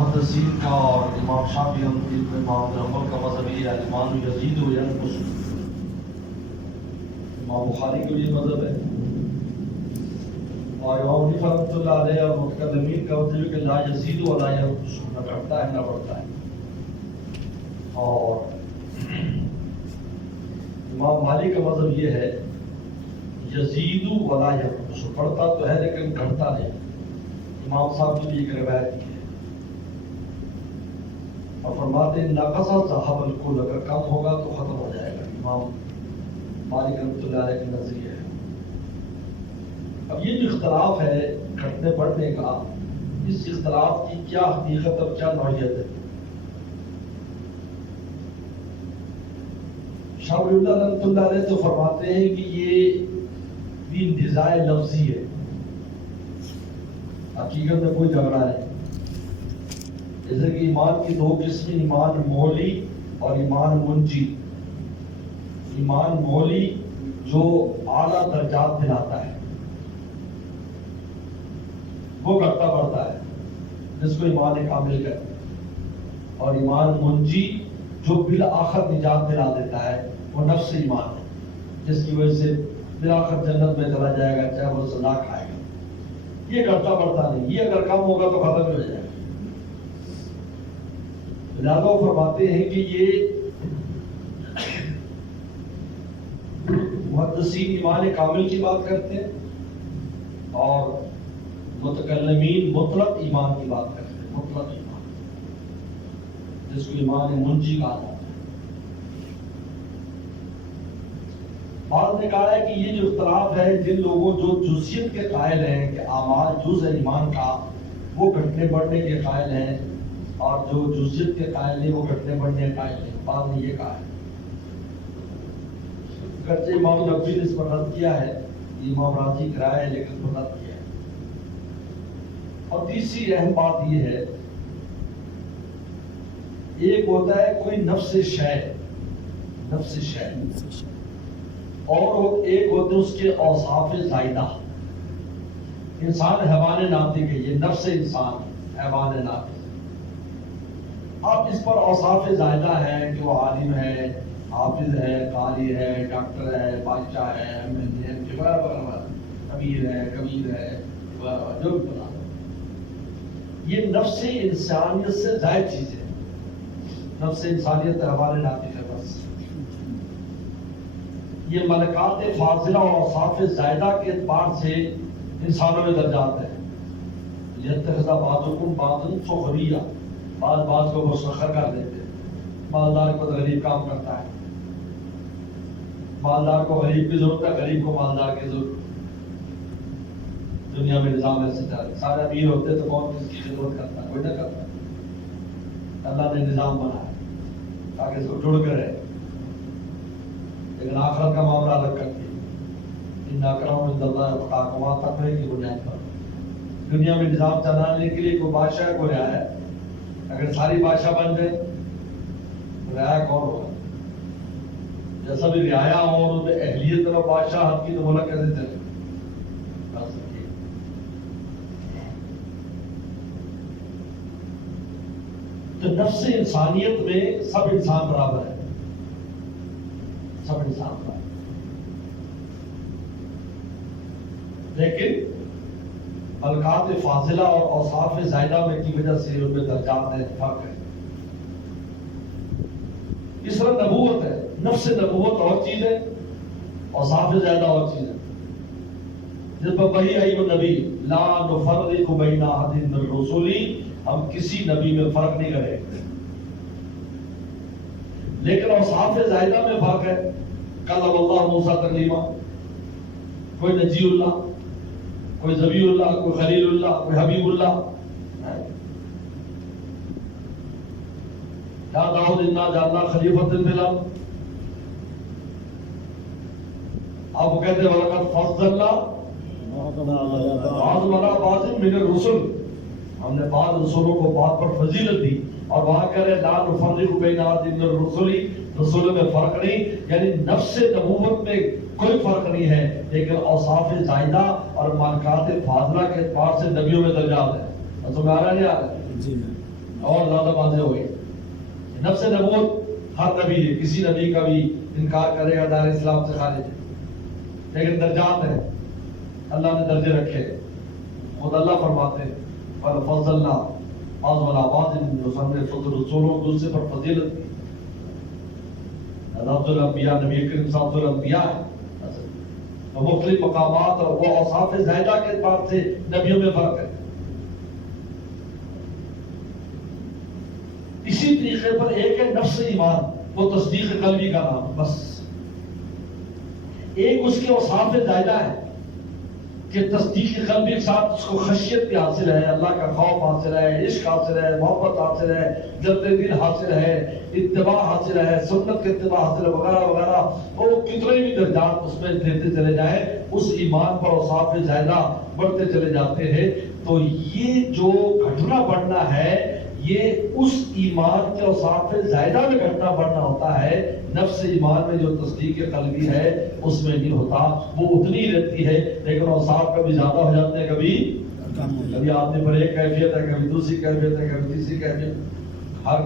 محدثین کا اور امام شافعی امام حنبل کا مذہب یہ ہے ایمان یزید و ینقص. امام بخاری کا یہ مذہب ہے اور امام حنیفہ رحمۃ اللہ علیہ اور متکلمین کا مذہب ہے کہ لا یزید و لا ینقص، نہ گھٹتا ہے نہ بڑھتا ہے. اور امام مالک کا مذہب یہ ہے یزید و لا ینقص، بڑھتا تو ہے لیکن گھٹتا نہیں. امام صاحب کی بھی ایک روایت ہے اور فرماتے ہیں ناقص ذهب الکل، اگر کم ہوگا تو ختم ہو جائے گا. امام مالک رحمۃ اللہ علیہ کا نظریہ ہے. اب یہ جو اختلاف ہے گھٹنے بڑھنے کا، اس اختلاف کی کیا حقیقت اور کیا نوعیت ہے؟ شاہ ولی اللہ رحمۃ اللہ علیہ تو فرماتے ہیں کہ یہ بھی نزاع لفظی ہے، حقیقت میں کوئی جھگڑا نہیں. جیسے کہ ایمان کی دو قسمیں، ایمان مولی اور ایمان منجی. ایمان مولی جو اعلیٰ درجات دلاتا ہے وہ گھٹتا بڑھتا ہے، جس کو ایمان کامل کہتے ہیں. اور ایمان منجی جو بالآخر نجات دلا دیتا ہے وہ نفس ایمان ہے، جس کی وجہ سے بالآخر جنت میں چلا جائے گا چاہے وہ سزا کھائے گا. یہ گھٹتا بڑھتا نہیں، یہ اگر کم ہوگا تو ختم ہو جائے گا. لہذا وہ فرماتے ہیں کہ یہ محدثین ایمان کامل کی بات کرتے ہیں اور متکلمین مطلق ایمان کی بات کرتے ہیں. مطلق ایمان جس کو ایمان منجی کہا جاتا ہے. بعض نے کہا ہے کہ یہ جو اختلاف ہے، جن لوگوں جو جزئیت کے قائل ہیں کہ اعمال جز ایمان کا وہ گھٹنے بڑھنے کے قائل ہیں، اور جو جزئیت کے قائل نہیں وہ گھٹنے بڑھنے کے قائل ہیں. بعض نے یہ کہا ہے، گرچہ امام نبوی نے اس پر رد کیا ہے، امام راضی کرایا ہے لیکن اس پر رد کیا ہے. اور تیسری اہم بات یہ ہے، ایک ہوتا ہے کوئی نفس شے اور ایک ہوتے اس کے اوصاف زائدہ. انسان حیوان ناطق ہے، یہ نفس انسان حیوان ناطق. اب اس پر اوصاف زائدہ ہے کہ وہ عالم ہے، حافظ ہے، قاری ہے، ڈاکٹر ہے، بادشاہ ہے، امیر ہے، کبیر ہے، جو بھی بنا. یہ نفس انسانیت سے زائد چیز ہے. نفس انسانیت حیوان ناطق ہے بس. یہ ملکات فاضلہ اور اوصاف زائدہ کے اعتبار سے انسانوں میں درجات ہیں. یتخذ بعضکم بعضا سخریا، بعض کو مسخر کر دیتے ہیں. مالدار کو غریب کام کرتا ہے، مالدار کو غریب کی ضرورت ہے، غریب کو مالدار کی ضرورت. دنیا میں نظام ایسے چل رہا ہے. سارے امیر ہوتے تو کون کس کی ضرورت کرتا ہے؟ کوئی نہ کرتا. اللہ نے نظام بنایا تاکہ اس کو جڑ کر رہے. لیکن آخرت کا معاملہ الگ کرتی ہے. ان اکرمکم عند اللہ اتقاکم، تقوی کی بنیاد پر. دنیا میں نظام چلانے کے لیے کوئی بادشاہ کو رعایا ہے، اگر ساری بادشاہ بن جائے تو رعایا کون ہوگا؟ جیسا بھی رعایا ہو اور ان میں اہلیت اور بادشاہ حق کی تو بولا کیسے چلے؟ تو نفس انسانیت میں سب انسان برابر ہے، سب انسان برابر. لیکن ملکات فاضلہ اور اوصاف زائدہ میں کی وجہ سے ان میں درجات میں فرق ہے. اس طرح نبوت ہے، نفس نبوت اور چیز ہے، اوصاف زائدہ اور چیز ہے. جس پر وحی آئی وہ نبی لا نفرق بین احد من رسلی، ہم کسی نبی میں فرق نہیں کریں. لیکن اوصاف زائدہ میں فرق ہے. کلم اللہ موسیٰ تکلیما، کوئی نجی اللہ، کوئی ذبیح اللہ، کوئی خلیل اللہ، کوئی حبیب اللہ. یا داؤد انا جعلنا خلیفۃ فی الارض. آپ وہ کہتے ہیں وَلَقَدْ فَضَّلْنَا بَعْضَ عَلَىٰ بَعْضٍ مِنَ الرُّسُلِ، ہم نے بعض رسولوں کو بعض پر فضیلت دی. اور وہاں کہہ رہے لا نفرق بین احد من الرسل، رسولوں میں فرق نہیں. یعنی نفس نبوت میں کوئی فرق نہیں ہے، لیکن اوصاف زائدہ اور ملکات فاضلہ کے اعتبار سے نبیوں میں درجات ہیں. تو میں آ رہا نہیں آ رہا؟ اور زیادہ واضح ہو گئی. نفس نبوت ہر نبی ہے، کسی نبی کا بھی انکار کرے گا دار اسلام سے خارج ہے. لیکن درجات ہیں، اللہ نے درجے رکھے. خود اللہ فرماتے ہیں فضلنا بعض ولا بعض، ہم نے رسولوں کو دوسرے پر فضیلت دی. افضل الانبیاء نبی کریم صاحب افضل الانبیاء ہے. مختلف مقامات اور وہ اوصاف زائدہ کے اعتبار سے نبیوں میں فرق ہے. اسی طریقے پر ایک ہے نفس ایمان، وہ تصدیق قلبی کا نام بس. ایک اس کے اوصاف زائدہ ہے کہ تصدیق قلبی کے ساتھ اس کو خشیت بھی حاصل ہے، اللہ کا خوف حاصل ہے، عشق حاصل ہے، محبت حاصل ہے، جلد دل حاصل ہے، اتباع حاصل ہے، سنت کے اتباع حاصل ہے، وغیرہ وغیرہ. اور وہ کتنے بھی درجات اس میں دیتے چلے جائیں، اس ایمان پر اوصاف زائدہ بڑھتے چلے جاتے ہیں. تو یہ جو گھٹنا بڑھنا ہے یہ اس ایمان کے اوصاف زائدہ میں گھٹنا بڑھنا ہوتا ہے. نفس ایمان میں جو تصدیق قلبی ہے اس میں نہیں ہوتا، وہ اتنی ہی رہتی ہے. لیکن اوصاف کبھی زیادہ ہو جاتے ہیں، کبھی آدمی پر ایک کیفیت ہے، کبھی دوسری کیفیت ہے، کبھی تیسری کیفیت. ہر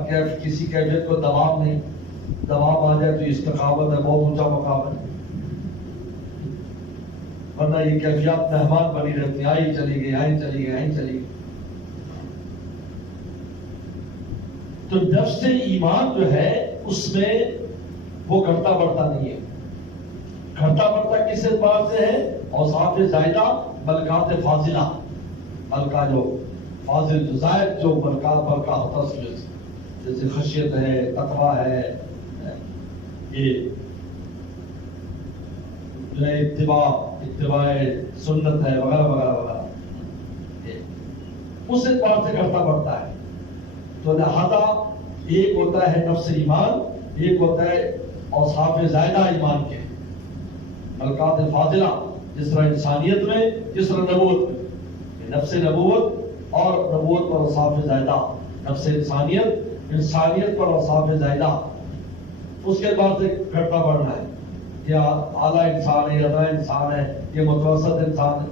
کسی کیفیت کو دباؤ نہیں، دباؤ آ جائے تو استقامت ہے، بہت اونچا مقام ہے. ورنہ یہ کیفیات مہمان بنی رہتی ہیں، آئی چلی گئی، آئی چلی گئی، آئی چلی گئی. تو نفس ایمان جو ہے اس میں وہ گھٹتا بڑھتا نہیں ہے. گھٹتا بڑھتا کس اعتبار سے ہے؟ اوصاف زائدہ، ملکات فاضلہ. ملکہ جو فاضل جو زائد جو ملکات برکہ ہوتا ہے، جیسے خشیت ہے، تقویٰ ہے، یہ جو ہے اتباع سنت ہے، وغیرہ وغیرہ وغیرہ. اس اعتبار سے گھٹتا بڑھتا ہے. تو لہذا ایک ہوتا ہے نفس ایمان، ایک ہوتا ہے اوصاف زائدہ ایمان کے، ملکات فاضلہ. جس طرح انسانیت میں، جس طرح نبوت میں، نفس نبوت اور نبوت پر اوصاف زائدہ. نفس انسانیت پر اوصاف زائدہ. اس کے بعد سے گھٹنا بڑھنا ہے. یہ اعلیٰ انسان ہے، یہ ادنا انسان ہے، یہ متوسط انسان ہے.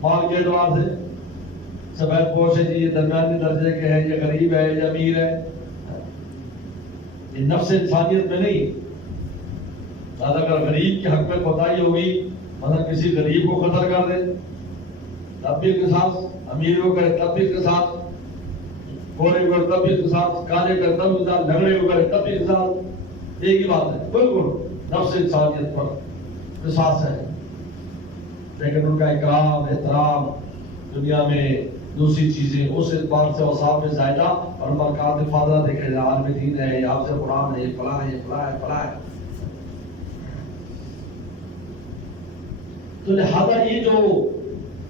مال کے اعتبار سے سفید پوش ہے جی، یہ درمیانی درجے کے ہے، یہ غریب ہے، یہ امیر ہے. یہ نفس انسانیت میں نہیں. اگر غریب کے حق میں کوتاہی ہوگی، مطلب کسی غریب کو قتل کر دے تب بھی قصاص، امیر کو کرے تب بھی قصاص، گورے کو تب بھی قصاص، کالے کرے تب بھی قصاص، لنگڑے کو کرے تب بھی قصاص. ایک ہی بات ہے، بالکل نفس انسانیت پر قصاص ہے. لیکن ان کا اکرام احترام دنیا میں دوسری چیزیں اس اعتبار سے اوصاف زائدہ اور ملکات فاضلہ دیکھے جائے. عالم دین ہے، یہ حافظ قرآن ہے، یہ فلاں ہے، یہ فلاں ہے، فلاں ہے. تو لہذا یہ جو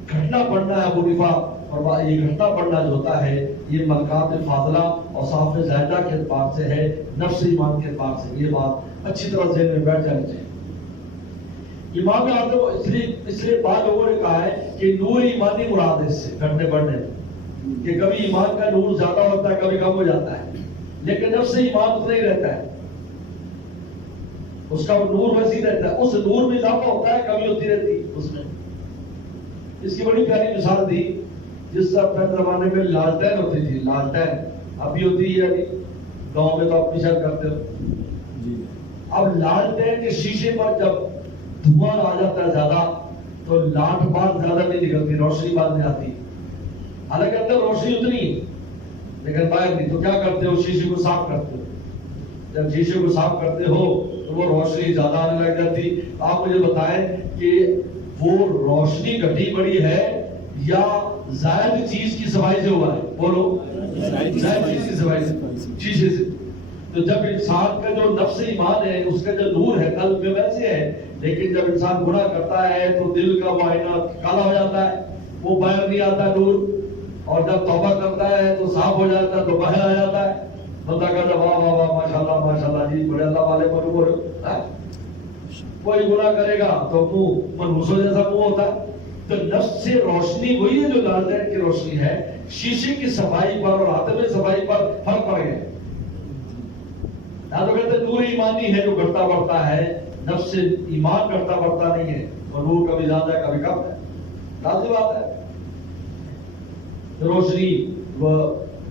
گھٹنا بڑھنا ہے ابو رفا، اور یہ گھٹنا بڑھنا جو ہوتا ہے یہ ملکات فاضلہ اوصاف زائدہ کے اعتبار سے ہے، نفس ایمان کے اعتبار سے. یہ بات اچھی طرح ذہن میں بیٹھ جانی چاہیے. امام اعظم اس لیے بعض لوگوں نے کہا ہے کہ نور ایمانی مراد ہے اس سے گھٹنے بڑھنے، کہ کبھی ایمان کا نور زیادہ ہوتا ہے، کبھی کم ہو جاتا ہے. لیکن نفس ایمان اتنا ہی رہتا ہے، اس کا نور ویسے ہی رہتا ہے. اس نور میں اضافہ ہوتا ہے، کمی ہوتی رہتی اس میں. اس کی بڑی پیاری مثال دی، جس طرح پہلے زمانے میں لالٹین ہوتی تھی. لالٹین ابھی ہوتی ہے، ابھی گاؤں میں تو آپ شاید کرتے ہو. اب لالٹین کے شیشے پر جب دھواں آ جاتا ہے زیادہ تو لاٹ بات زیادہ نہیں نکلتی، روشنی بات نہیں آتی. حالانکہ اندر روشنی اتنی لیکن باہر نہیں. تو کیا کرتے ہو؟ شیشے کو صاف کرتے ہو. جب شیشے کو صاف کرتے ہو تو وہ روشنی زیادہ آنے لگ جاتی. آپ مجھے بتائیں کہ وہ روشنی گھٹی بڑی ہے یا زائد چیز کی صفائی سے ہوا ہے؟ بولو، زائد چیز کی صفائی سے، شیشے سے. تو جب انسان کا جو نفس ایمان ہے، اس کا جو نور ہے قلب میں ویسے ہے، لیکن جب انسان گناہ کرتا ہے تو دل کا وہ آئینہ کالا ہو جاتا ہے، وہ باہر نہیں آتا نور. اور جب توبہ کرتا ہے تو صاف ہو جاتا ہے، تو باہر آ جاتا ہے. بندہ کہتا ہے واہ واہ واہ ماشاءاللہ ماشاءاللہ جی، بڑے اللہ والے بنو. کوئی گناہ کرے گا تو منہ منحوسوں جیسا منہ ہوتا ہے. تو نفس سے روشنی وہی ہے جو لالٹین کی روشنی ہے. شیشے کی صفائی پر اور عدم صفائی پر فرق پڑ گیا. تو کہتے نور ایمانی ہے جو گھٹتا بڑھتا ہے، نفس ایمان گھٹتا بڑھتا نہیں ہے. اور نور کبھی زیادہ ہے کبھی کم ہے، لازم بات ہے. روشنی وہ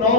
9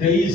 23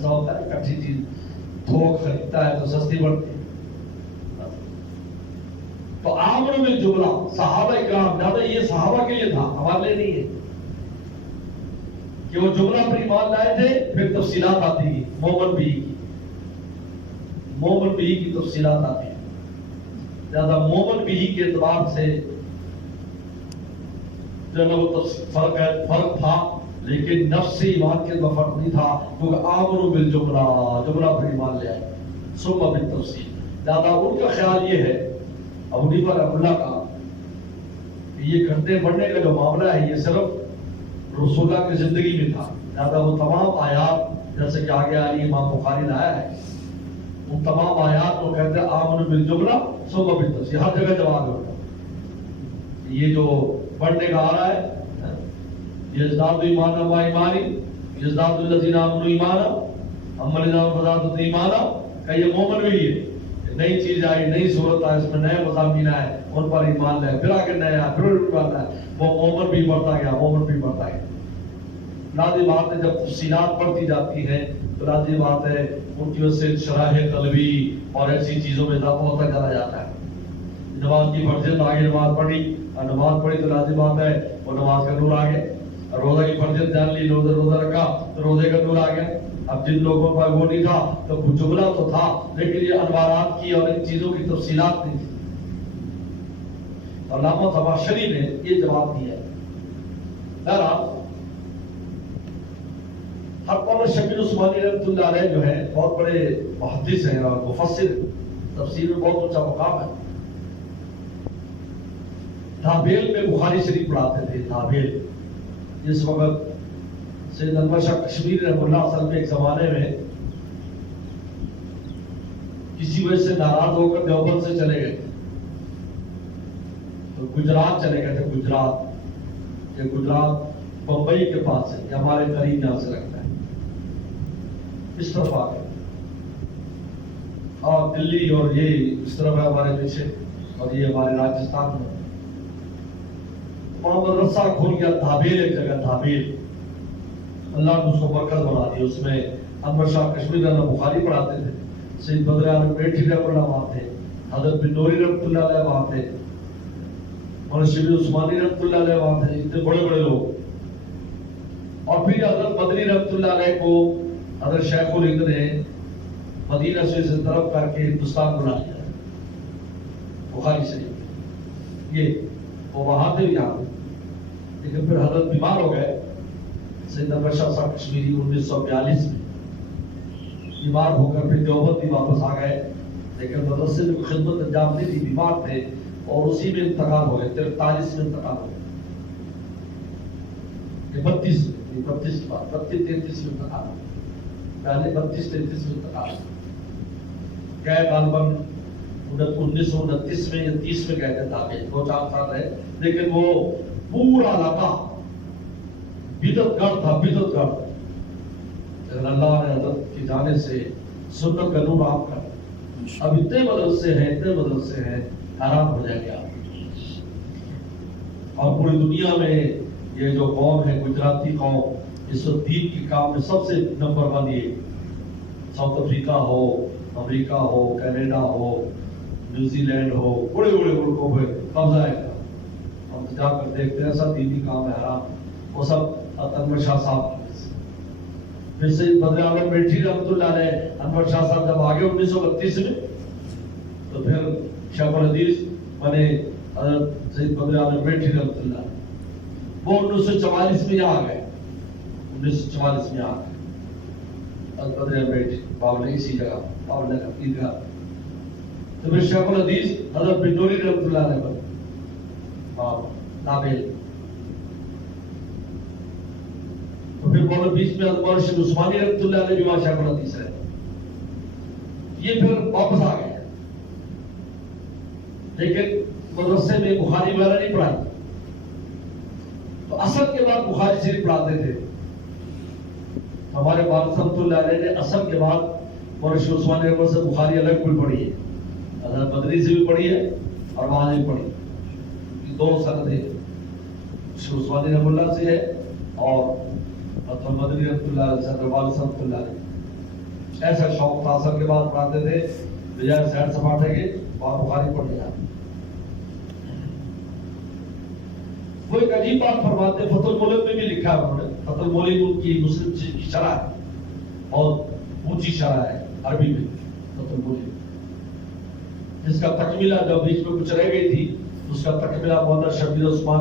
ایسا ہوتا ہے کٹھی چیز تھوک خریدتا ہے تو سستی پڑتی ہے. تو عامر میں جملہ صحابہ کرام زیادہ یہ صحابہ کے لیے تھا, ہمارے لیے نہیں ہے کہ وہ جملہ پر ایمان لائے تھے. پھر تفصیلات آتی ہیں مومن بھی کی, مومن بھی کی تفصیلات آتی ہیں. زیادہ مومن بھی کے اعتبار سے جو ہے وہ فرق تھا, لیکن نفس ایمان کے اندر فرق نہیں تھا, کیونکہ آمنوا بالجملہ جملہ پر ایمان لے آئے ثم بالتفصیل. زیادہ ان کا خیال یہ ہے ابو حنیفہ رحمہ اللہ کا کہ یہ گھٹنے بڑھنے کا جو معاملہ ہے یہ صرف رسول اللہ کی زندگی میں تھا. زیادہ وہ تمام آیات جیسے کہ آگے آئی امام بخاری لایا ہے, ان تمام آیات کو کہتے ہیں آمنوا بالجملہ ثم بالتفصیل. ہر جگہ جواب ہوتا ہے یہ جو پڑھنے کا آ رہا ہے یزداد ایمانا ما ایمانی یزداد الذین آمنوا ایمانا اما الذین فزادتہم ایمانا کہ یہ مومن بھی ہے. نئی چیز آئی, نئی صورت آئی, اس میں نئے مضامین آئے, ان پر ایمان لائے, پھر آگے نیا پھر ایمان لائے, وہ مومن بھی بڑھتا گیا, مومن بھی بڑھتا گیا. لازم بات ہے جب تفصیلات پڑھتی جاتی ہیں تو لازم بات ہے ان کی وجہ سے شرح قلبی اور ایسی چیزوں میں اضافہ ہوتا چلا جاتا ہے. نماز کی فرضیت آگے نماز پڑھی نماز پڑھی تو لازم بات ہے وہ نماز کا نور آ گیا. روزہ کی فرضیت جان لی, روزہ رکھا تو روزے کا نور آ گیا. اب جن لوگوں پر وہ نہیں تھا تو جملہ تو تھا لیکن یہ انوارات کی اور ان چیزوں کی تفصیلات نہیں تھی. علامہ زمخشری نے یہ جواب دیا ہے. بہرحال حق شبیر عثمانی رحمۃ اللہ علیہ جو ہے بہت بڑے محدث ہیں اور مفسر, تفسیر میں بہت اونچا مقام ہے. تابیل میں بخاری شریف پڑھاتے تھے. تابیل جس وقت سید انور شاہ کشمیری رحمۃ اللہ اصل میں ایک زمانے میں کسی وجہ سے ناراض ہو کر دیوبند سے چلے گئے تو گجرات چلے گئے تھے. گجرات یہ گجرات بمبئی کے پاس ہے, یہ ہمارے قریب یہاں سے لگتا ہے, اس طرف آ گئے. اور دلی اور یہ اس طرف ہے ہمارے پیچھے, اور یہ ہمارے راجستھان میں. وہاں مدرسہ کھول گیا دھابیل, ایک جگہ دھابیل, اللہ نے اس کو مرکز بنا دیا. اس میں انور شاہ کشمیری رحمۃ اللہ بخاری پڑھاتے تھے, سید بدر عالم بیٹھی رحمۃ اللہ وہاں تھے, حضرت بن نوری رحمۃ اللہ علیہ وہاں تھے, مولانا شبیر عثمانی رحمۃ اللہ علیہ وہاں تھے. اتنے بڑے بڑے لوگ. اور پھر حضرت مدنی رحمۃ اللہ علیہ کو حضرت شیخ الہند نے مدینہ سے طرف کر کے ہندوستان بنا لیا بخاری شریف. یہ وہ وہاں تھے یہاں, لیکن پھر حضرت بیمار ہو گئے. سید انور شاہ صاحب کشمیری 1942 میں بیمار ہو کر پھر دیوبند بھی واپس آ گئے, لیکن مدرسے میں خدمت انجام نہیں دی, بیمار تھے اور اسی میں انتقال ہو گئے. 43 میں انتقال ہو گئے, 32 کی بات, 32-33 میں انتقال ہو گئے, 32-33 میں انتقال گئے. غالباً 1929 میں یا 30 میں گئے تھے دھابیل, 2-4 سال رہے. لیکن وہ پورا علاقہ بدعت گڑھ تھا, بدعت گڑھ. لیکن اللہ نے حضرت کی جانے سے سنت کا نور عام کر. اب اتنے مدرسے ہیں حیران ہو جائے گا. اور پوری دنیا میں یہ جو قوم ہے گجراتی قوم, اس وقت دین کے کام میں سب سے نمبر 1. یہ ساؤتھ افریقہ ہو, امریکہ ہو, کینیڈا ہو, نیوزی لینڈ ہو, بڑے بڑے ملکوں پہ قبضہ ہے. ہم جا کر دیکھتے ہیں سب دینی کام ہے حرام. وہ سب انور شاہ صاحب. پھر سید بدر عالم بیٹھی رحمۃ اللہ علیہ, انور شاہ صاحب جب آگے 1932 میں تو پھر شیخ الحدیث بنے حضرت سید بدر عالم بیٹھی رحمۃ اللہ. وہ 1944 میں یہاں آ گئے, 1944 میں آ گئے حضرت بدر عالم بیٹھی باولہ, اسی جگہ باولہ کا عیدگاہ. تو پھر شیخ الحدیث حضرت بن نوری رحمۃ اللہ علیہ بنے دھابیل. تو پھر مولانا 20 میں مولانا شبیر عثمانی رحمۃ اللہ علیہ بھی وہاں شیخ الحدیث رہے. یہ پھر واپس آ گئے, لیکن مدرسے میں بخاری وغیرہ نہیں پڑھائی. تو اصل کے بعد بخاری شریف پڑھاتے تھے. ہمارے والد رحمۃ اللہ علیہ نے اصل کے بعد مولانا شبیر عثمانی رحمۃ اللہ سے بخاری الگ بھی پڑھی ہے, حضرت مدنی سے بھی پڑھی ہے اور وہاں سے بھی پڑھی. یہ 2 سندیں شبیر عثمانی رحمۃ اللہ سے ہے اور مدنی رحمۃ اللہ علیہ سے, والد رحمۃ اللہ علیہ. ایسا شوق تھا، اثر کے بعد پڑھاتے تھے، بجائے سیر سپاٹے کے وہاں بخاری پڑھ لیا۔ وہ ایک عجیب بات فرماتے، فتح الملک میں بھی لکھا ہے انہوں نے، فتح الملک کی مسلم کی شرح ہے، بہت اونچی شرح ہے عربی میں فتح الملک، جس کا تکملہ جو بیچ میں کچھ رہ گئی تھی اس کا تکملہ مولانا شبیر عثمان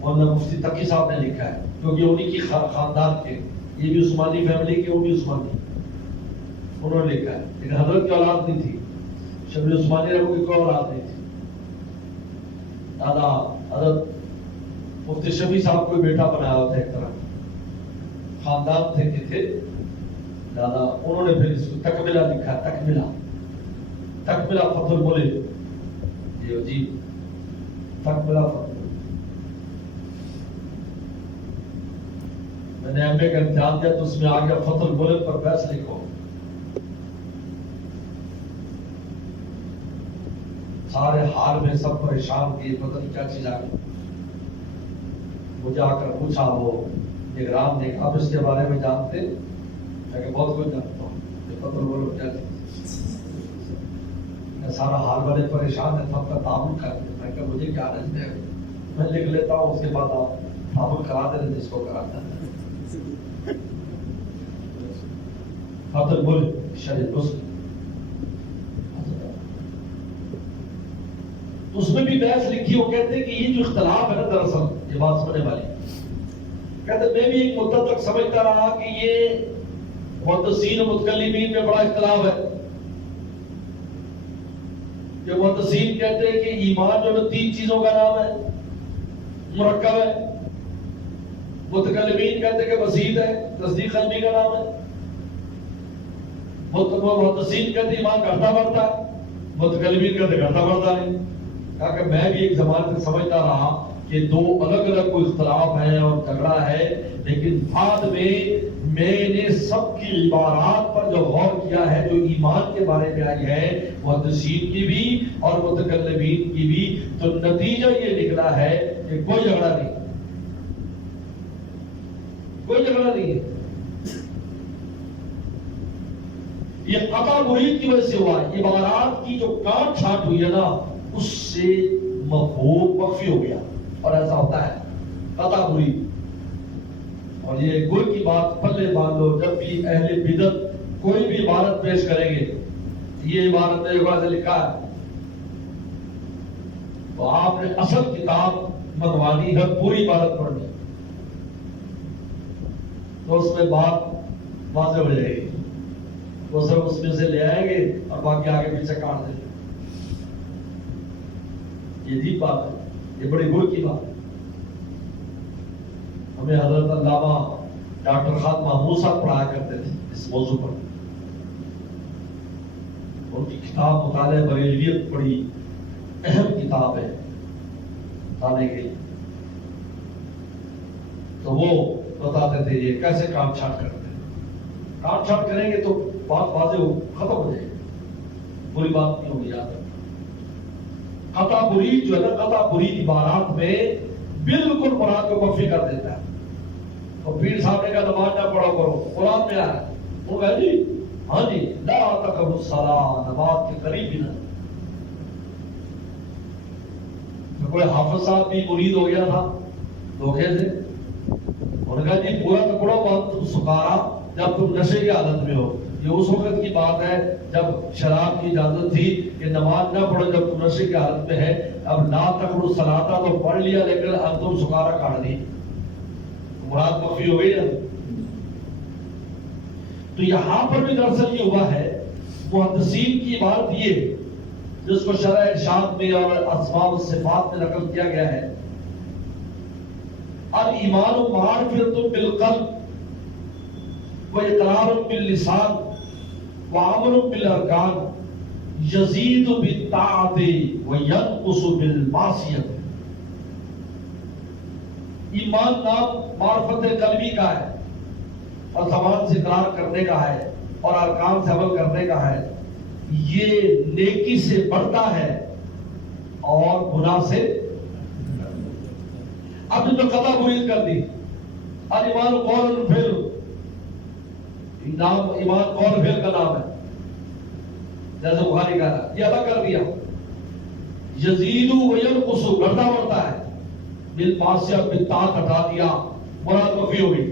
مولانا مفتی تقی صاحب نے لکھا ہے، کیونکہ انہی کی خاندان کے، یہ بھی عثمانی فیملی کے، وہ بھی عثمانی، انہوں نے لکھا ہے، لیکن حضرت کی اولاد نہیں تھی، شبیر عثمانی رحمہ کی کوئی اولاد نہیں تھی۔ دادا حضرت مفتی شفیع صاحب کو بیٹا بنایا ہوا تھا، ایک طرح خاندان تھے کہ تھے دادا، انہوں نے پھر اس کو تکملہ لکھا، تکملہ فتح الملک، یہ عجیب تکملہ فتح الملک۔ میں نے ایم اے کا امتحان دیا تو اس میں آ گیا فتح الملک پر بحث لکھو، سارے حال میں سب پریشان کیے، پتہ نہیں کیا چیز آ گئی۔ مجھے آ کر پوچھا وہ نگران نے، آپ اس کے بارے میں جانتے؟ میں کہ بہت کچھ جانتا ہوں، یہ فتح الملک کیا چیز؟ سارا حال والے پریشان ہے، سب کا تعامل کرتے، میں کہ مجھے کیا رہتے ہیں، میں لکھ لیتا ہوں، اس کے بعد آپ تعامل کرا دیں جس کو کراتا ہے۔ فتح الملک شرح مسلم، اس میں بھی بحث لکھی، وہ کہتے ہیں کہ یہ جو اختلاف ہے نا، دراصل یہ بات سمجھنے والی، کہتے میں بھی ایک مدت تک سمجھتا رہا کہ یہ محدثین و متکلمین میں بڑا اختلاف ہے، کہ محدثین کہتے ہیں کہ ایمان جو ہے 3 چیزوں کا نام ہے، مرکب ہے، متکلمین کہتے ہیں کہ مزید ہے، تصدیق قلبی کا نام ہے، محدثین کہتے ہیں ایمان گھٹتا بڑھتا ہے، متکلمین کہتے ہیں گھٹتا بڑھتا نہیں۔ کہا کہ میں بھی ایک زمانے تک سمجھتا رہا کہ 2 الگ الگ کوئی اختلاف ہیں اور جھگڑا ہے، لیکن بعد میں نے سب کی عبارات پر جو غور کیا ہے، جو ایمان کے بارے میں آئی ہے، محدثین کی بھی اور متکلمین کی بھی، تو نتیجہ یہ نکلا ہے کہ کوئی جھگڑا نہیں، کوئی جھگڑا نہیں ہے۔ یہ قطع مرید کی وجہ سے ہوا، عبارات کی جو کاٹ چھانٹ ہوئی ہے نا، اس سے مفہوم مخفی ہو گیا، اور ایسا ہوتا ہے قطع مرید۔ اور یہ گل کی بات پلے باندھ لو، جب بھی اہل بدعت کوئی بھی عبارت پیش کریں گے، یہ عبارت نے لکھا ہے تو آپ نے اصل کتاب منگوانی ہے، پوری عبارت پڑھنی، تو اس میں بات واضح ہو جائے گی، وہ سب اس میں سے لے آئیں گے اور باقی آگے پیچھے کاٹ دیں گے۔ یہ عجیب بات ہے، یہ بڑی گل کی بات ہے۔ ہمیں حضرت علامہ ڈاکٹر خالد محمود صاحب پڑھایا کرتے تھے اس موضوع پر، ان کی کتاب مطالعہ بریلویت بڑی اہم کتاب ہے بتانے کے لیے، تو وہ بتاتے تھے یہ کیسے کام چھانٹ کرتے ہیں، کام چھانٹ کریں گے تو بات واضح ختم ہو جائے گی، پوری بات نہیں ہوگی یاد رکھنا۔ قطع مرید جو ہے نا، قطع مرید عبارات میں بالکل مراد کو مخفی کر دیتا ہے۔ اور پیر صاحب نے کہا نماز نہ پڑھو کرو، قرآن میں آیا، وہ کہا جی ہاں جی لا تقربوا الصلاۃ، نماز کے قریب ہی نہ۔ کوئی حافظ صاحب بھی مرید ہو گیا تھا دھوکے سے، انہوں نے کہا جی پورا تو پڑھو بات تم سکارا جب تم نشے کی حالت میں ہو۔ یہ اس وقت کی بات ہے جب شراب کی اجازت تھی کہ نماز نہ پڑھو جب تم نشے کی حالت میں ہے۔ اب لا تقربوا الصلاۃ تو پڑھ لیا، لیکن اب تم سکارا کاٹ دی، مراد مخفی ہو گئی ہے۔ تو یہاں پر بھی دراصل یہ ہوا ہے، محدثین کی عبارت یہ جس کو شرح ارشاد میں اور اسماء و صفات میں نقل کیا گیا ہے، الایمان معرفۃ بالقلب واقرار باللسان وعمل بالارکان یزید بالطاعۃ وینقص بالمعصیۃ۔ ایمان نام معرفت قلبی کا ہے اور زبان سے اقرار کرنے کا ہے اور ارکان سے عمل کرنے کا ہے، یہ نیکی سے بڑھتا ہے اور گناہ سے۔ اب جو قطع مرید کر دی، الایمان قول فعل، نام ایمان قول فعل کا نام ہے، جیسے بخاری کا ہے، یہ الگ کر دیا. یزید و ینقص بڑھتا بڑھتا ہے، بالمعصیت بالطاعت ہٹا دیا، مراد مفی ہو گئی.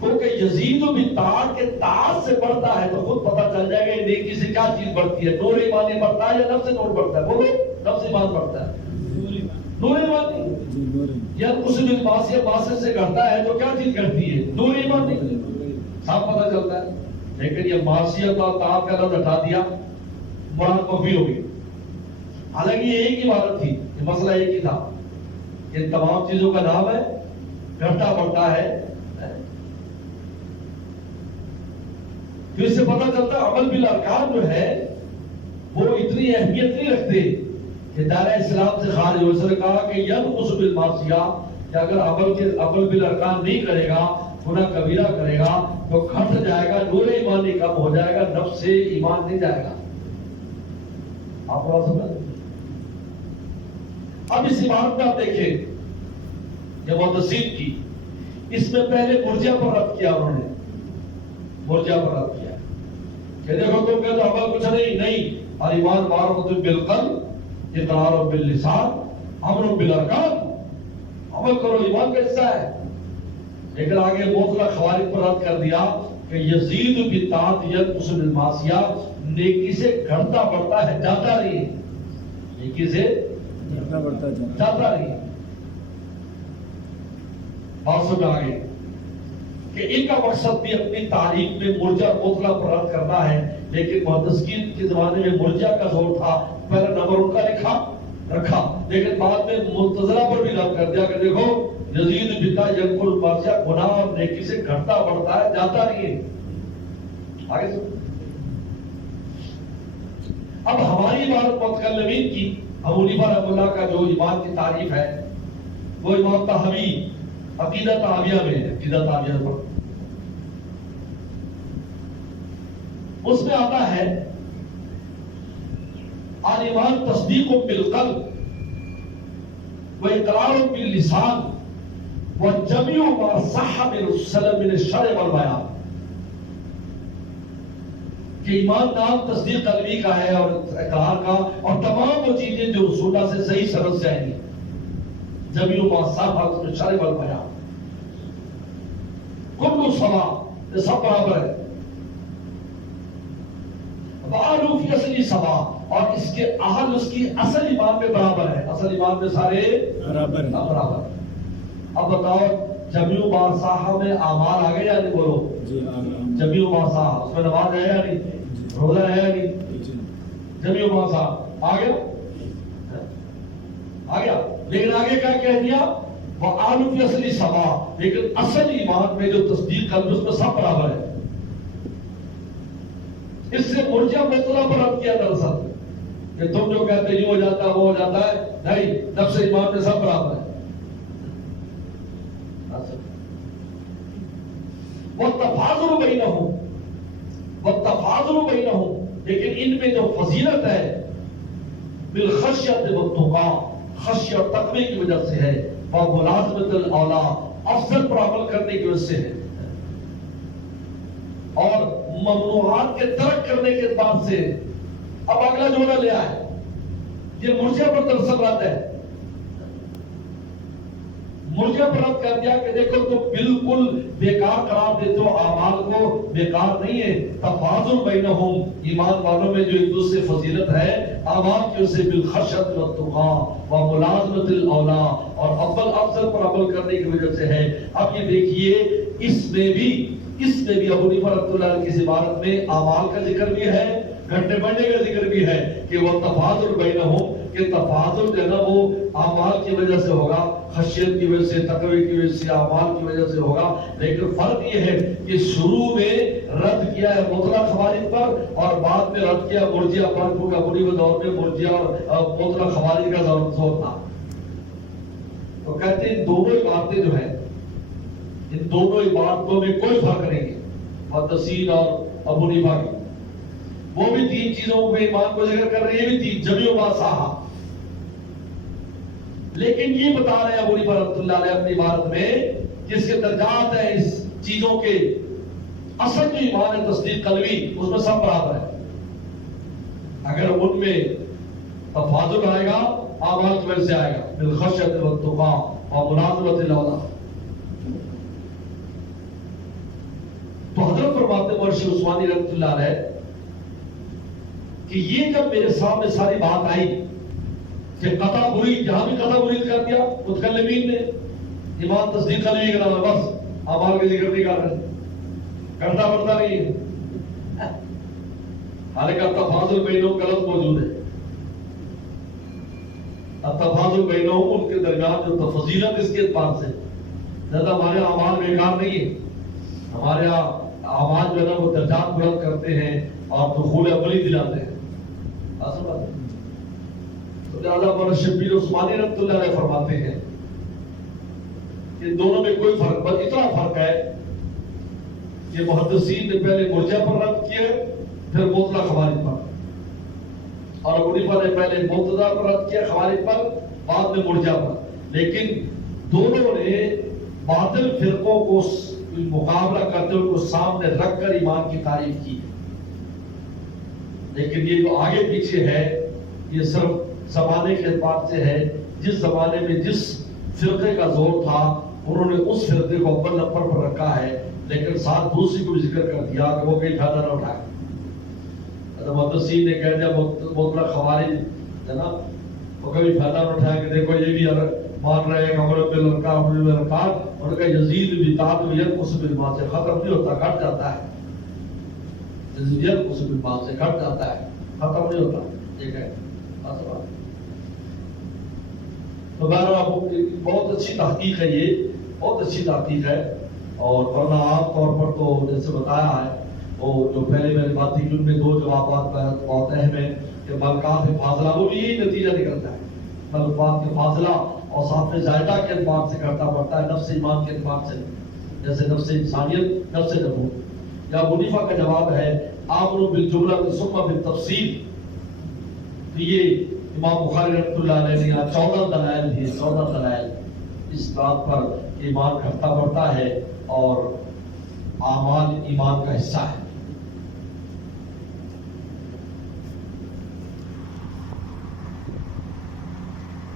کیونکہ یزید و بالطاعت کے طاعت سے بڑھتا ہے تو خود پتہ چل جائے گا نیکی سے کیا چیز بڑھتی ہے. نور ایمانی بڑھتا ہے یا نفس نور بڑھتا ہے؟ بولو، نفس ایمان بڑھتا ہے. نور ایمانی. ینقص بالمعصیت، معصیت سے گھٹتا ہے تو کیا چیز گھٹتی ہے؟ نور ایمانی. صاف پتہ چلتا ہے. لیکن یہ معصیت اور طاعت کا لفظ ہٹا دیا، مراد مفی ہو گئی. حالانکہ یہ ایک ہی عبارت تھی، یہ مسئلہ ایک ہی تھا. ان تمام چیزوں کا نام ہے، گھٹتا بڑھتا ہے. تو اس سے پتہ چلتا ہے عمل بالارکان جو ہے وہ اتنی اہمیت نہیں رکھتے کہ دائرہ اسلام سے خارج ہو. اس نے کہا کہ ینقص بالمعصیۃ، کہ اگر عمل بالارکان نہیں کرے گا، گناہ کبیرہ کرے گا تو گھٹ جائے گا، نور ایمانی کم ہو جائے گا، نفس سے ایمان نہیں جائے گا. آپ بات سمجھ. اب اس عبارت میں آپ دیکھیں یہ محدثین کی، اس میں پہلے مرجئہ پر رد کیا انہوں نے، مرجئہ پر رد کیا کہ دیکھو تم کہتے ہو عمل کچھ نہیں، اور ایمان معرفت بالقلب، اقرار باللسان، امر بالارکان، عمل کرو ایمان کا حصہ ہے. لیکن آگے معتزلہ خوارج پر رد کر دیا کہ یزید بالطاعت ینقص بالمعصیۃ، نیکی سے گھٹتا بڑھتا ہے، جاتا نہیں ہے. نیکی سے جاتا نہیں. بات سمجھ آ گئی کہ ان کا مقصد بھی اپنی تاریخ میں مرجع معتزلہ پر رد کرنا ہے. لیکن محدثین کے زمانے میں مرجع کا زور تھا، پہلا نمبر ان کا رکھا، لیکن بعد میں معتزلہ پر بھی رد کر دیا کہ دیکھو یزید بالطاعت ینقص بالمعصیۃ، گناہ اور نیکی سے گھٹتا بڑھتا ہے، جاتا نہیں ہے. آگے سن. اب ہماری عبارت متکلمین کی، ابو حنیفہ رحمہ اللہ کا جو ایمان کی تعریف ہے وہ امام طحاوی عقیدہ طحاویہ میں ہے، عقیدہ طحاویہ پر اس میں آتا ہے ایمان تصدیق بالقلب و اقرار باللسان و جمیع ما صح من الشرع والبیان. کہ ایمان نام تصدیق قلبی کا ہے اور اقرار کا، اور تمام وہ چیزیں جو رسول اللہ سے صحیح سند سے آئیں گی. جمیع ما صح من الشرع والبیان، کل سوا، یہ سب برابر ہے. وآلو فی اصلی سوا، اور اس کے اہل اس کی اصل ایمان میں برابر ہے. اصل ایمان میں سارے برابر. اب بتاؤ جمیع ما صح میں اعمال آگے یا نہیں؟ بولو. جمیع ما صح اس میں نماز ہے یا نہیں؟ روزہ ہے یا نہیں؟ جمیع ما صح آ گیا. لیکن آگے کیا کہہ دیا؟ وآلو فی اصلی سوا، لیکن اصل ایمان میں جو تصدیق قلب اس میں سب برابر ہے. اس سے مرجع معتزلہ پر رد کیا دراصل کہ تم جو کہتے یہ ہو جاتا ہے وہ ہو جاتا ہے، نہیں، نفس ایمان میں سب برابر ہے. والتفاضل بینہم، والتفاضل بینہم، لیکن ان میں جو فضیلت ہے بالخشیۃ والتقیٰ، خشیہ اور تقوی کی وجہ سے ہے، وملازمۃ الاولیٰ، افضل پر عمل کرنے کی وجہ سے ہے، اور ممنوعات کے ترک کرنے کے اعتبار سے. اب اگلا جملہ لے آئے، یہ مرجع پر دراصل رد ہے. مرجع پر رد کر دیا کہ دیکھو تم بالکل بیکار قرار دیتے ہو اعمال کو، بیکار نہیں ہے. تفاضل بینہم، ایمان والوں میں جو ایک دوسرے فضیلت ہے اعمال کی وجہ سے، بالخشیۃ والتقیٰ وملازمۃ الاولیٰ، اور افضل پر عمل کرنے کی وجہ سے ہے. اب یہ دیکھیے اس میں بھی ابو حنیفہ رحمۃ اللہ علیہ کی عبارت میں اعمال کا ذکر بھی ہے، گھٹنے بڑھنے کا ذکر بھی ہے کہ وہ تفاضل بینہم، کہ تفاضل جو ہے نا وہ اعمال کی وجہ سے ہوگا، خشیت کی وجہ سے، تقوی کی وجہ سے، اعمال کی وجہ سے ہوگا. لیکن فرق یہ ہے کہ شروع میں رد کیا ہے معتزلہ خوارج پر، اور بعد میں رد کیا مرجئہ پر، کیونکہ ابو حنیفہ دور میں مرجئہ اور معتزلہ خوارج کا زور تھا. تو کہتے ہیں دونوں عبارتیں جو ہیں، ان دونوں عبارتوں میں کوئی فرق نہیں ہے. محدثین اور ابو حنیفہ کی وہ بھی تین چیزوں پہ ایمان کو ذکر کر رہے ہیں، یہ بھی تین، جمیع ما صح. لیکن یہ بتا رہے ہیں ابو حنیفہ رحمۃ اللہ علیہ اپنی عبارت میں کہ اس کے درجات ہیں اس چیزوں کے اصل جو ایمان ہے تصدیق قلبی اس میں سب برابر ہے. اگر ان میں تفاضل آئے گا اعمال کی وجہ سے آئے گا بالخشیۃ والتقیٰ اور ملازمۃ الاولیاء. تو حضرت فرماتے ہیں مرشد عثمانی رحمۃ اللہ علیہ کہ یہ جب میرے سامنے ساری بات آئی کہ قطع مرید جہاں بھی قطع مرید کر دیا متکلمین نے ایمان تصدیق قلبی کرا بس اعمال کی ذکر نہیں کر رہے کرتا بڑھتا نہیں ہے. حالانکہ تفاضل بینہم کا لفظ موجود ہے. التفاضل بینہم ان کے درمیان جو تفضیلت اس کے اعتبار سے زیادہ ہمارے اعمال بیکار نہیں ہے. ہمارے اعمال جو ہے نا وہ درجات بلند کرتے ہیں اور دخول اولی دلاتے ہیں. تو لہٰذا مولانا شبیر عثمانی رحمۃ اللہ علیہ فرماتے ہیں کہ دونوں میں کوئی فرق بس اتنا فرق ہے کہ محدثین نے پہلے مرجع پر رد کیے پھر معتزلہ خوارج پر اور ابو حنیفہ نے پہلے معتزلہ پر رد کیا خوارج پر بعد میں مرجع پر. لیکن دونوں نے باطل فرقوں کو مقابلہ کرتے ہوئے ان کو سامنے رکھ کر ایمان کی تعریف کی. لیکن یہ جو آگے پیچھے ہے یہ صرف زمانے کے اعتبار سے ہے. جس زمانے میں جس فرقے کا زور تھا انہوں نے اس فرقے کو اول نمبر پر رکھا ہے لیکن ساتھ دوسری کو بھی ذکر کر دیا کہ وہ کہیں فائدہ نہ اٹھائے. محدثین نے کہہ دیا معتزلہ خوارج ہے نا وہ کبھی فائدہ نہ اٹھایا کہ دیکھو یہ بھی مان رہے ہیں امر بالارکان ان کا یزید بطاعت ینقص بالمعصیہ سے ختم نہیں ہوتا گھٹ جاتا ہے. یزید ینقص بالمعصیہ سے گھٹ جاتا ہے ختم نہیں ہوتا. ٹھیک ہے تو بہت اچھی تحقیق ہے یہ بہت اچھی تحقیق ہے. اور ورنہ عام طور پر تو جیسے بتایا ہے وہ جو پہلے میں نے بات تھی ان میں دو جوابات بہت اہم ہیں کہ ملکات فاضلہ وہ بھی یہی نتیجہ نکلتا ہے. ملکات کے فاضلہ اور صاف زائدہ کے اعتبار سے کرتا پڑتا ہے نفس ایمان کے اعتبار سے جیسے نفس انسانیت نفس نبوت. یا ابو حنیفہ کا جواب ہے آمنوا بالجملہ ثم بالتفصیل. یہ امام بخاری رحمۃ اللہ علیہ نے 14 دلائل دیے 14 دلائل اس بات پر ایمان گھٹتا بڑھتا ہے اور اعمال ایمان کا حصہ ہے.